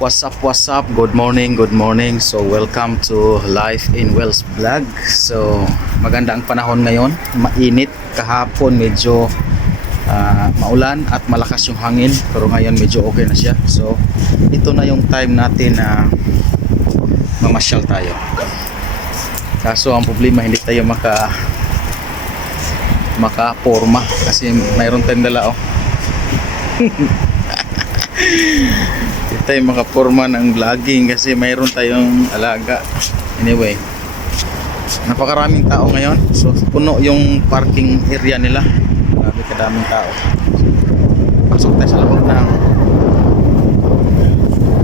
What's up? Good morning. So, welcome to Life in Wales Vlog. So, maganda ang panahon ngayon. Mainit. Kahapon medyo maulan at malakas yung hangin. Pero ngayon medyo okay na siya. So, ito na yung time natin na mamasyal tayo. Kaso, ang problema hindi tayo makaporma. Kasi mayroon tayong dala, oh. Hindi tayo makaporma ng vlogging kasi mayroon tayong alaga. Anyway, napakaraming tao ngayon. So puno yung parking area nila. Grabe kadaming tao. Pasok tayo sa loob ng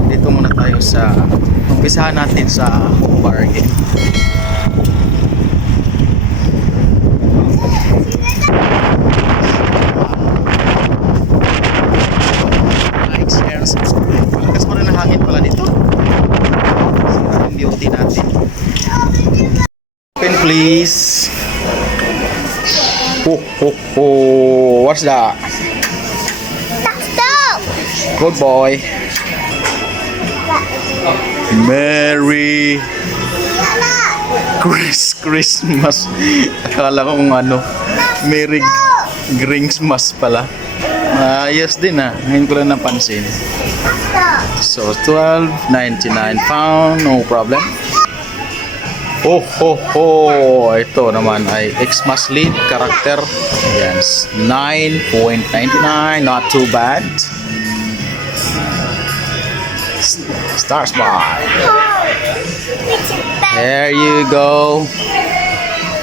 dito muna tayo sa umpisahan natin sa home bargain. Malakas pa rin ang hangin pala dito. Sira yung beauty natin. Open please. What's that? Good boy. Merry Christmas. Akala ko kung ano. Merry Christmas pala. Yes din ngayon ko lang napansin. So £12.99, no problem. Ito naman ay Xmas lead character. Yes, $9.99, not too bad. Stars by. There you go.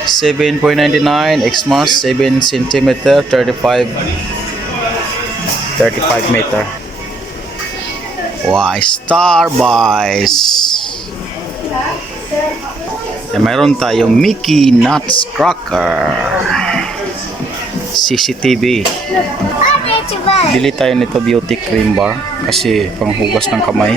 7.99 Xmas 7 cm 35 meter. Why Starbucks? Mayroon tayong Mickey Nuts Cracker. CCTV. Bili tayo nito beauty cream bar kasi panghugas ng kamay.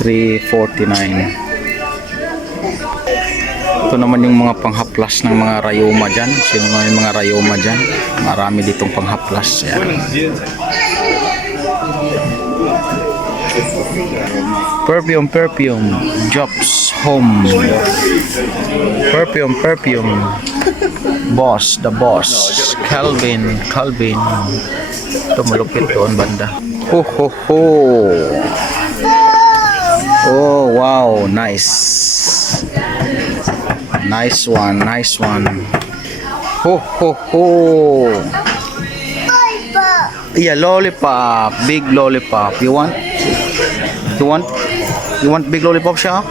$3.49. Ito naman yung mga panghaplas ng mga rayoma dyan. Sino nga yung mga rayoma dyan? Marami ditong panghaplas. Yan. Perfume. Jobs Home. Perfume. The boss. Calvin. Ito malupit doon banda. Oh, wow. Nice one. Yeah, lollipop. Big lollipop. You want big lollipop siya?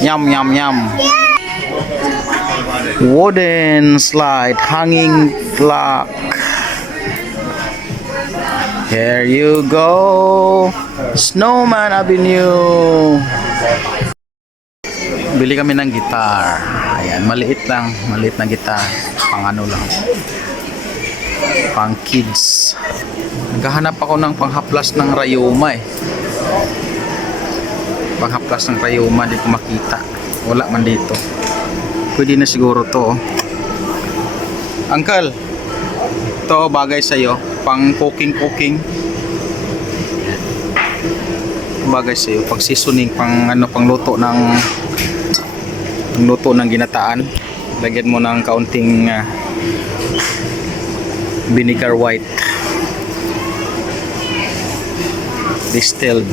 Yum. Wooden slide hanging clock. Here you go. Snowman Avenue. Bili kami ng gitar. Ayan, maliit na gitar. Pang ano lang. Pang kids. Naghahanap ako ng panghaplas ng rayoma Panghaplas ng rayoma, hindi ko makita. Wala man dito. Pwede na siguro to. Uncle, ito bagay sa'yo. Pang cooking. Bagay sa'yo. Pag seasoning, pang luto ng ginataan. Lagyan mo ng kaunting vinegar white. Distilled.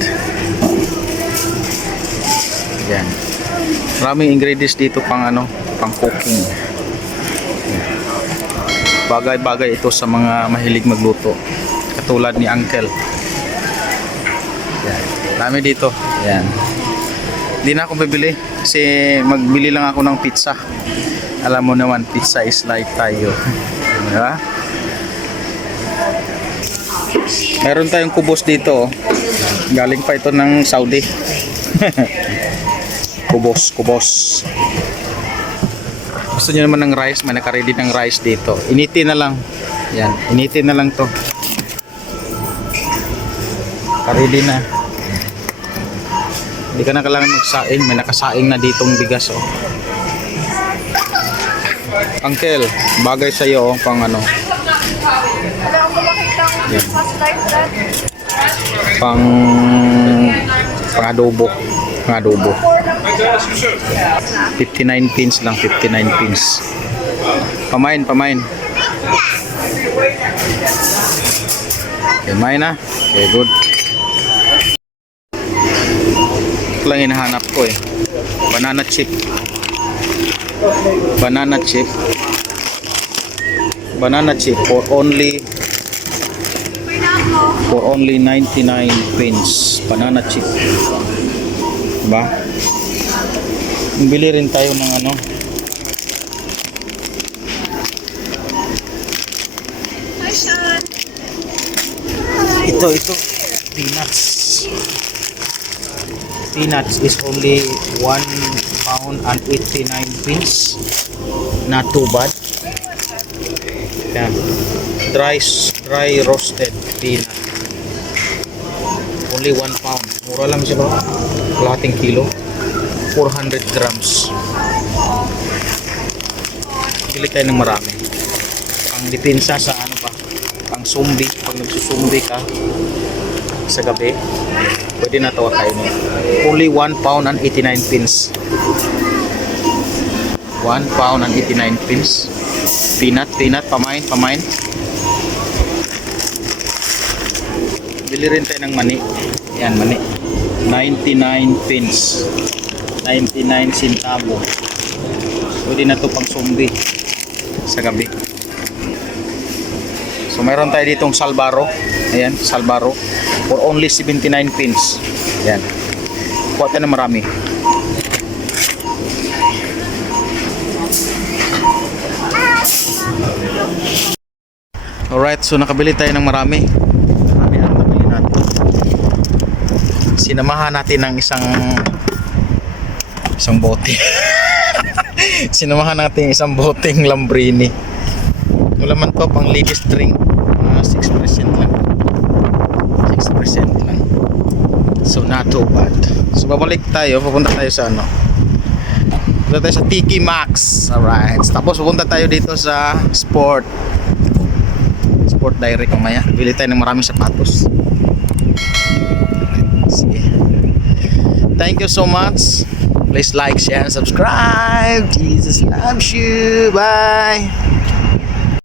Yan. Maraming ingredients dito pang cooking. Bagay ito sa mga mahilig magluto. Katulad ni Uncle. Yan. Dami dito. Yan. Hindi na ako bibili kasi magbili lang ako ng pizza. Alam mo naman, pizza is life tayo. Diba? Meron tayong kubos dito. Galing pa ito ng Saudi. kubos. Gusto niyo naman ng rice, may naka-ready ng rice dito. Initin na lang. Yan, initin na lang to. Naka-ready na. Hindi ka na kailangan magsaing, may nakasaing na ditong bigas, oh. Uncle, bagay sa'yo, pang ano. Wala akong makita ang fast life dad. Pang adobo. Pang adobo. 59 pins lang, 59 pins. Pamain. Okay, main na. Okay, good. Ito lang hinahanap ko eh. Banana chip. Banana chip for only 99 pins. Banana chip. Diba? Bili rin tayo ng ano. Ito peanuts is only 1 pound and 89 pence. Not too bad. Yan. Dry roasted peanut, only 1 pound. Mura lang siya, kalahating kilo, 400 grams. Bili tayo ng marami. Ang depensa sa ano pa, pang zombie, pag nagsusumbi ka sa gabi, pwede na tawa tayo niya. Only 1 pound and 89 pence. 1 pound and 89 pence. Peanut, pamain. Bili rin tayo ng mani. Yan, mani. 99 pence. 99 centavo. Pwede na to pang zombie sa gabi. So mayroon tayo ditong salbaro. Ayan, salbaro for only 79 pence. Yan. Kuha tayo na marami. Alright, so nakabili tayo ng marami. Marami ang nabili natin. Sinamahan natin ng isang bote. Sinamahan natin isang boteng Lambrini. Wala man to, pang ladies drink. 6% lang. 6% lang. So not too bad. So babalik tayo, pupunta tayo sa ano. Pupunta tayo sa Tiki Max. Alright. Tapos pupunta tayo dito sa Sport Direct mamaya. Bili tayo ng maraming sapatos. Sige. Thank you so much. Please like, share, and subscribe. Jesus loves you. Bye.